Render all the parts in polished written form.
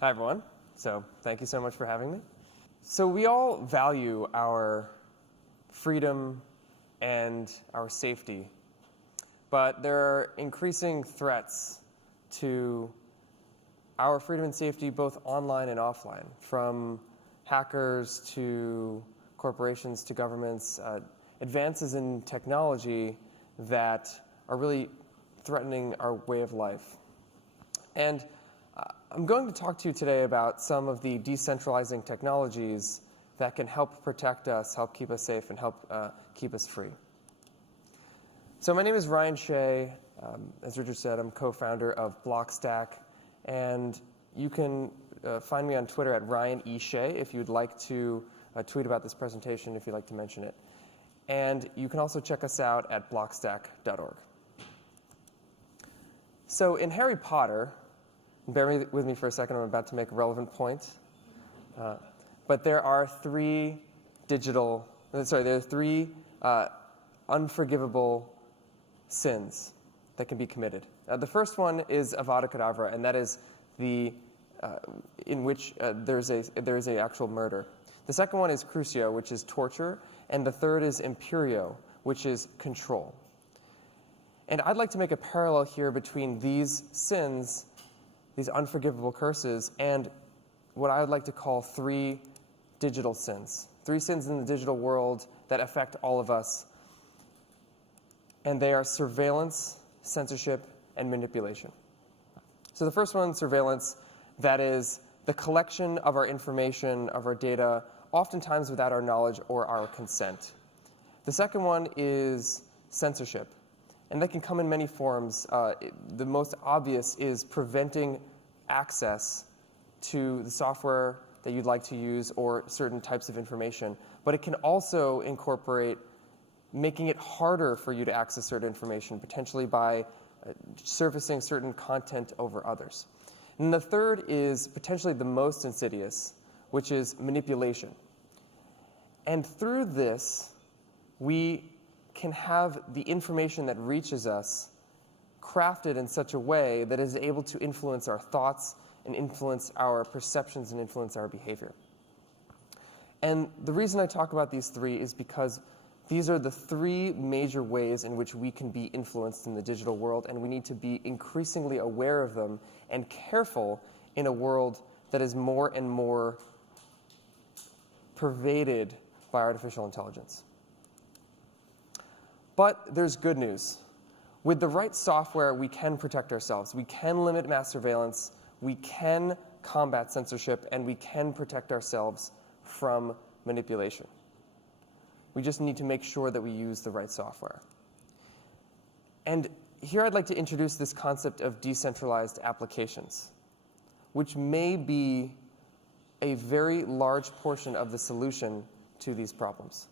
Hi, everyone. So thank you so much for having me. So we all value our freedom and our safety, but there are increasing threats to our freedom and safety both online and offline, from hackers to corporations to governments, advances in technology that are really threatening our way of life. And I'm going to talk to you today about some of the decentralizing technologies that can help protect us, help keep us safe, and help keep us free. So my name is Ryan Shea. As Richard said, I'm co-founder of Blockstack. And you can find me on Twitter at Ryan E. Shea if you'd like to tweet about this presentation, if you'd like to mention it. And you can also check us out at blockstack.org. So in Harry Potter, bear with me for a second, I'm about to make a relevant point. But there are three unforgivable sins that can be committed. The first one is Avada Kedavra, and that is the in which there is a actual murder. The second one is Crucio, which is torture, and the third is Imperio, which is control. And I'd like to make a parallel here between these sins, these unforgivable curses, and what I would like to call three digital sins. Three sins in the digital world that affect all of us. And they are surveillance, censorship, and manipulation. So the first one, surveillance, that is the collection of our information, of our data, oftentimes without our knowledge or our consent. The second one is censorship. And that can come in many forms. The most obvious is preventing access to the software that you'd like to use or certain types of information. But it can also incorporate making it harder for you to access certain information, potentially by surfacing certain content over others. And the third is potentially the most insidious, which is manipulation. And through this, we can have the information that reaches us crafted in such a way that is able to influence our thoughts and influence our perceptions and influence our behavior. And the reason I talk about these three is because these are the three major ways in which we can be influenced in the digital world, and we need to be increasingly aware of them and careful in a world that is more and more pervaded by artificial intelligence. But there's good news. With the right software, we can protect ourselves. We can limit mass surveillance. We can combat censorship. And we can protect ourselves from manipulation. We just need to make sure that we use the right software. And here I'd like to introduce this concept of decentralized applications, which may be a very large portion of the solution to these problems.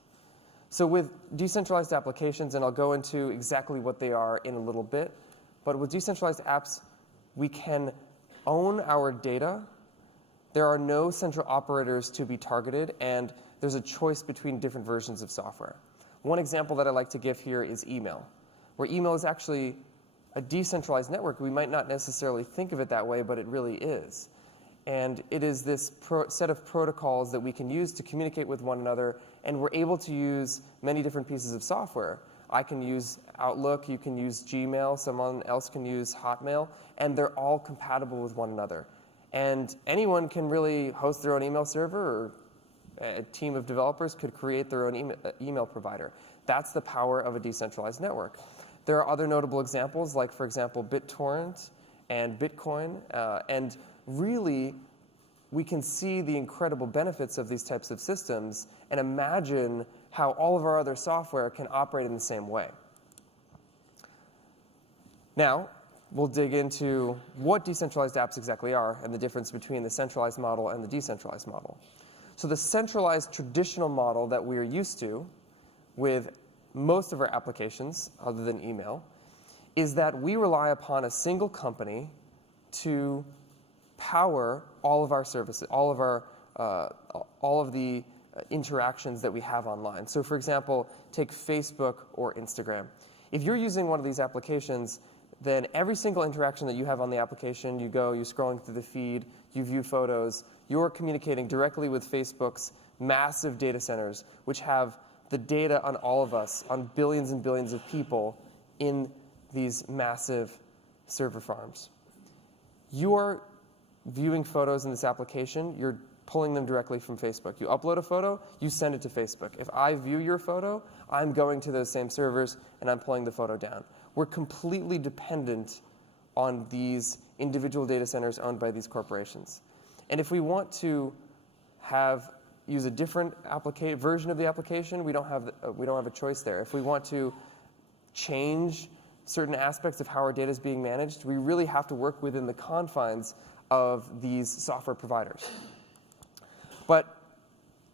So with decentralized applications, and I'll go into exactly what they are in a little bit, but with decentralized apps, we can own our data. There are no central operators to be targeted, and there's a choice between different versions of software. One example that I like to give here is email, where email is actually a decentralized network. We might not necessarily think of it that way, but it really is. And it is this set of protocols that we can use to communicate with one another, and we're able to use many different pieces of software. I can use Outlook, you can use Gmail, someone else can use Hotmail, and they're all compatible with one another. And anyone can really host their own email server, or a team of developers could create their own email provider. That's the power of a decentralized network. There are other notable examples, like, for example, BitTorrent and Bitcoin, and really, we can see the incredible benefits of these types of systems and imagine how all of our other software can operate in the same way. Now, we'll dig into what decentralized apps exactly are and the difference between the centralized model and the decentralized model. So the centralized traditional model that we are used to with most of our applications, other than email, is that we rely upon a single company to power all of our services, all of the interactions that we have online. So for example, take Facebook or Instagram. If you're using one of these applications, then every single interaction that you have on the application, you're scrolling through the feed, you view photos, you're communicating directly with Facebook's massive data centers, which have the data on all of us, on billions and billions of people in these massive server farms. You're viewing photos in this application, you're pulling them directly from Facebook. You upload a photo, you send it to Facebook. If I view your photo, I'm going to those same servers and I'm pulling the photo down. We're completely dependent on these individual data centers owned by these corporations. And if we want to use a different version of the application, we don't have a choice there. If we want to change certain aspects of how our data is being managed, we really have to work within the confines of these software providers. But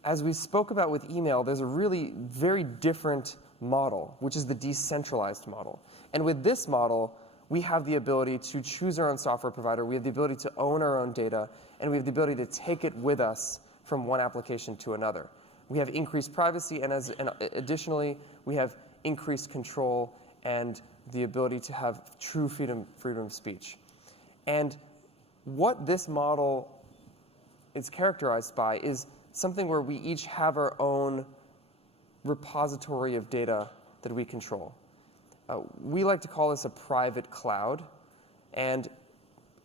as we spoke about with email, there's a really very different model, which is the decentralized model. And with this model, we have the ability to choose our own software provider, we have the ability to own our own data, and we have the ability to take it with us from one application to another. We have increased privacy, and additionally, we have increased control and the ability to have true freedom of speech. And what this model is characterized by is something where we each have our own repository of data that we control. We like to call this a private cloud. And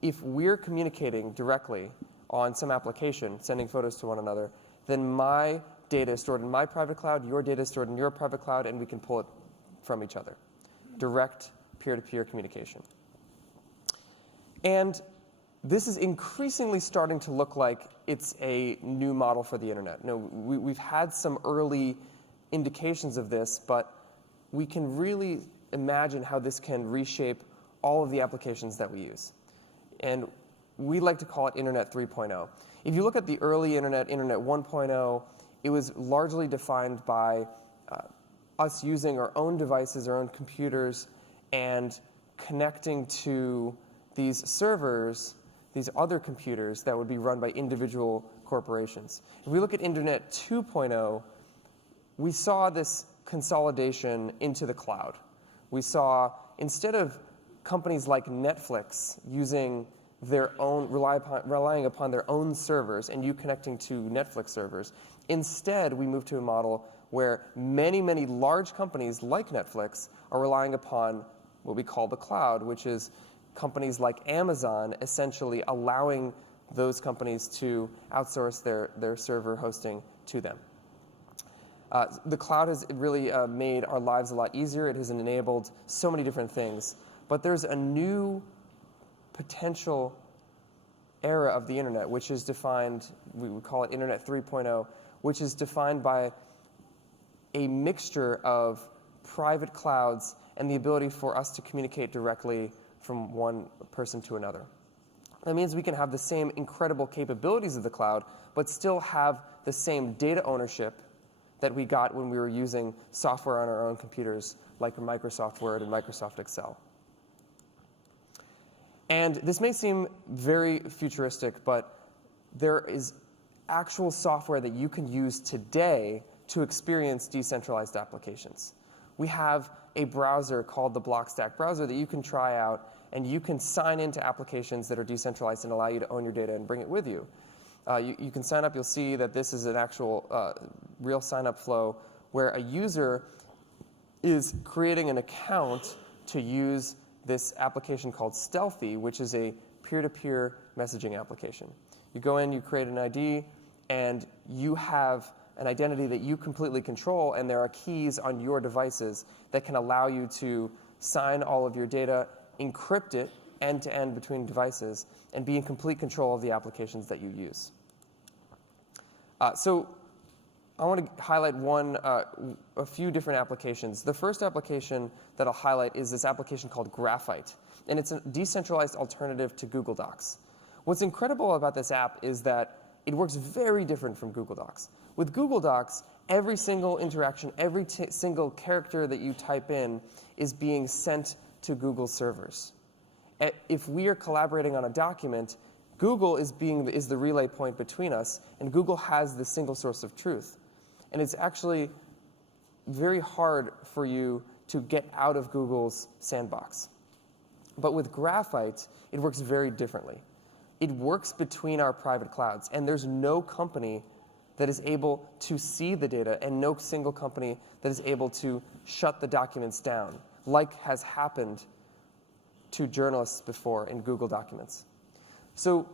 if we're communicating directly on some application, sending photos to one another, then my data is stored in my private cloud, your data is stored in your private cloud, and we can pull it from each other. Direct peer-to-peer communication. And this is increasingly starting to look like it's a new model for the internet. We've had some early indications of this, but we can really imagine how this can reshape all of the applications that we use. And we like to call it Internet 3.0. If you look at the early Internet, Internet 1.0, it was largely defined by us using our own devices, our own computers, and connecting to these servers, these other computers that would be run by individual corporations. If we look at Internet 2.0, we saw this consolidation into the cloud. We saw, instead of companies like Netflix using their own, relying upon their own servers and you connecting to Netflix servers, instead we moved to a model where many, many large companies like Netflix are relying upon what we call the cloud, which is companies like Amazon essentially allowing those companies to outsource their server hosting to them. The cloud has really made our lives a lot easier. It has enabled so many different things. But there's a new potential era of the internet, which is defined, we would call it Internet 3.0, which is defined by a mixture of private clouds and the ability for us to communicate directly from one person to another. That means we can have the same incredible capabilities of the cloud, but still have the same data ownership that we got when we were using software on our own computers, like Microsoft Word and Microsoft Excel. And this may seem very futuristic, but there is actual software that you can use today to experience decentralized applications. We have a browser called the Blockstack browser that you can try out, and you can sign into applications that are decentralized and allow you to own your data and bring it with you. You can sign up. You'll see that this is an actual real sign-up flow where a user is creating an account to use this application called Stealthy, which is a peer-to-peer messaging application. You go in, you create an ID, and you have an identity that you completely control, and there are keys on your devices that can allow you to sign all of your data, encrypt it end-to-end between devices, and be in complete control of the applications that you use. So I want to highlight a few different applications. The first application that I'll highlight is this application called Graphite, and it's a decentralized alternative to Google Docs. What's incredible about this app is that it works very different from Google Docs. With Google Docs, every single interaction, every single character that you type in is being sent to Google servers. If we are collaborating on a document, Google is the relay point between us, and Google has the single source of truth. And it's actually very hard for you to get out of Google's sandbox. But with Graphite, it works very differently. It works between our private clouds, and there's no company that is able to see the data and no single company that is able to shut the documents down, like has happened to journalists before in Google Documents. So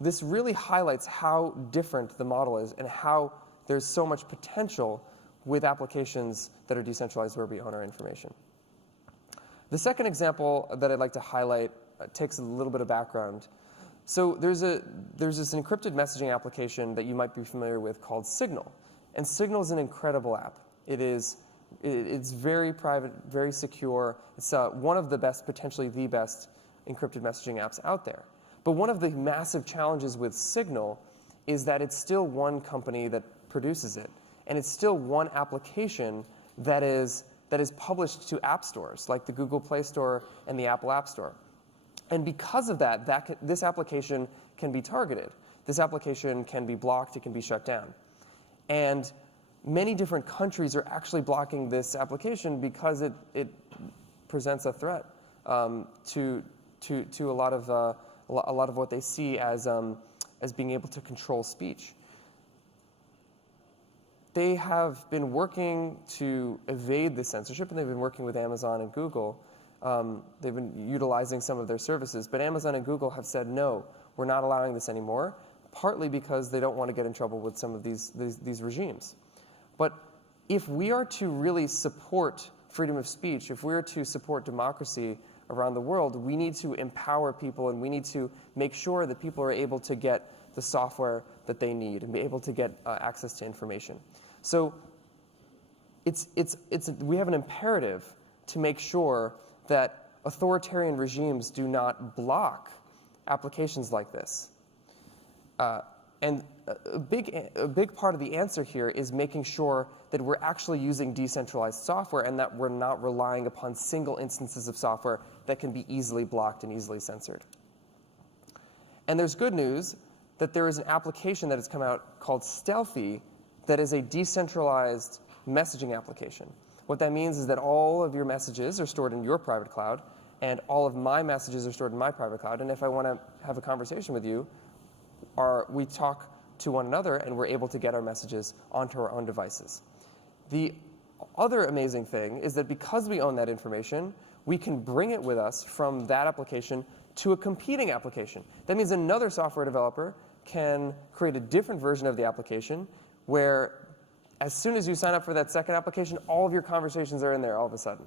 this really highlights how different the model is and how there's so much potential with applications that are decentralized where we own our information. The second example that I'd like to highlight takes a little bit of background. So there's this encrypted messaging application that you might be familiar with called Signal. And Signal is an incredible app. It's very private, very secure. It's one of the best, potentially the best, encrypted messaging apps out there. But one of the massive challenges with Signal is that it's still one company that produces it. And it's still one application that is published to app stores, like the Google Play Store and the Apple App Store. And because of that, this application can be targeted. This application can be blocked. It can be shut down. And many different countries are actually blocking this application because it presents a threat to a lot of what they see as being able to control speech. They have been working to evade the censorship, and they've been working with Amazon and Google. They've been utilizing some of their services, but Amazon and Google have said, no, we're not allowing this anymore, partly because they don't want to get in trouble with some of these regimes. But if we are to really support freedom of speech, if we are to support democracy around the world, we need to empower people, and we need to make sure that people are able to get the software that they need and be able to get access to information. So we have an imperative to make sure that authoritarian regimes do not block applications like this. And a big part of the answer here is making sure that we're actually using decentralized software and that we're not relying upon single instances of software that can be easily blocked and easily censored. And there's good news that there is an application that has come out called Stealthy that is a decentralized messaging application. What that means is that all of your messages are stored in your private cloud, and all of my messages are stored in my private cloud. And if I want to have a conversation with you, we talk to one another, and we're able to get our messages onto our own devices. The other amazing thing is that because we own that information, we can bring it with us from that application to a competing application. That means another software developer can create a different version of the application where as soon as you sign up for that second application, all of your conversations are in there all of a sudden.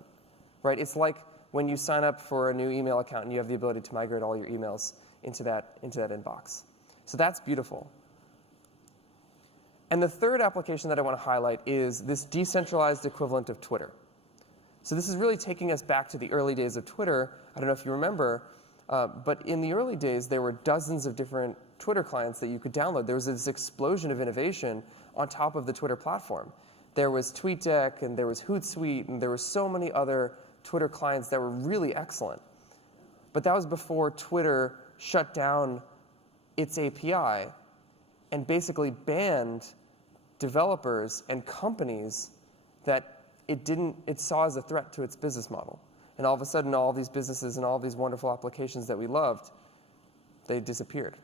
Right? It's like when you sign up for a new email account and you have the ability to migrate all your emails into that inbox. So that's beautiful. And the third application that I want to highlight is this decentralized equivalent of Twitter. So this is really taking us back to the early days of Twitter. I don't know if you remember, but in the early days, there were dozens of different Twitter clients that you could download. There was this explosion of innovation on top of the Twitter platform. There was TweetDeck, and there was Hootsuite, and there were so many other Twitter clients that were really excellent. But that was before Twitter shut down its API and basically banned developers and companies that it saw as a threat to its business model. And all of a sudden, all these businesses and all these wonderful applications that we loved, they disappeared.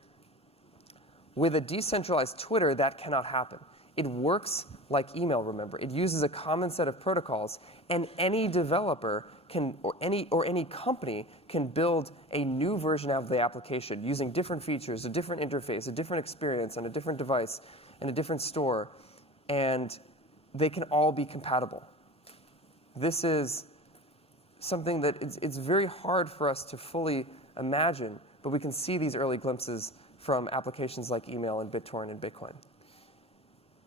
With a decentralized Twitter, that cannot happen. It works like email, remember. It uses a common set of protocols, and any developer can, or any company can build a new version of the application using different features, a different interface, a different experience on a different device, and a different store, and they can all be compatible. This is something that it's very hard for us to fully imagine, but we can see these early glimpses from applications like email and BitTorrent and Bitcoin.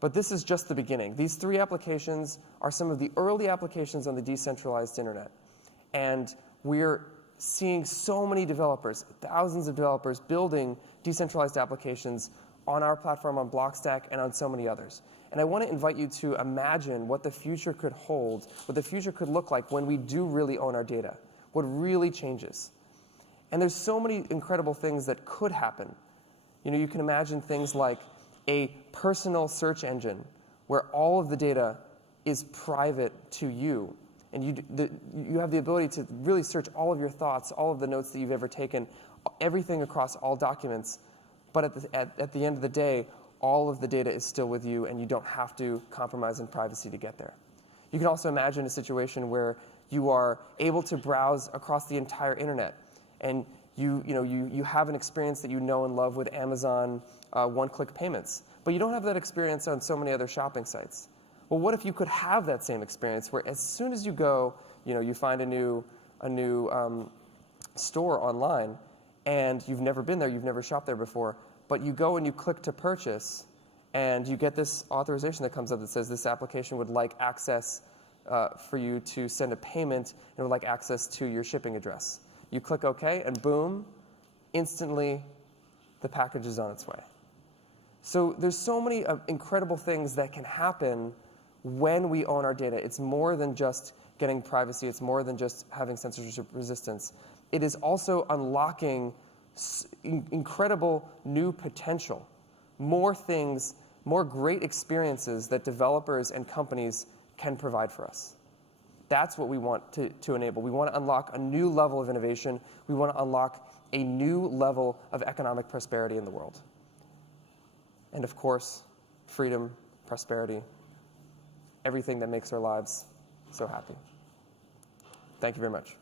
But this is just the beginning. These three applications are some of the early applications on the decentralized internet. And we're seeing so many developers, thousands of developers, building decentralized applications on our platform, on Blockstack, and on so many others. And I want to invite you to imagine what the future could hold, what the future could look like when we do really own our data, what really changes. And there's so many incredible things that could happen. You know, you can imagine things like a personal search engine where all of the data is private to you, And you have the ability to really search all of your thoughts, all of the notes that you've ever taken, everything across all documents. But at the end of the day, all of the data is still with you, and you don't have to compromise in privacy to get there. You can also imagine a situation where you are able to browse across the entire internet, and you have an experience that you know and love with Amazon one-click payments, but you don't have that experience on so many other shopping sites. Well, what if you could have that same experience where as soon as you go, you find a new store online, and you've never been there, you've never shopped there before, but you go and you click to purchase, and you get this authorization that comes up that says this application would like access for you to send a payment, and would like access to your shipping address. You click OK, and boom, instantly the package is on its way. So there's so many incredible things that can happen when we own our data. It's more than just getting privacy. It's more than just having censorship resistance. It is also unlocking incredible new potential, more things, more great experiences that developers and companies can provide for us. That's what we want to enable. We want to unlock a new level of innovation. We want to unlock a new level of economic prosperity in the world. And of course, freedom, prosperity, everything that makes our lives so happy. Thank you very much.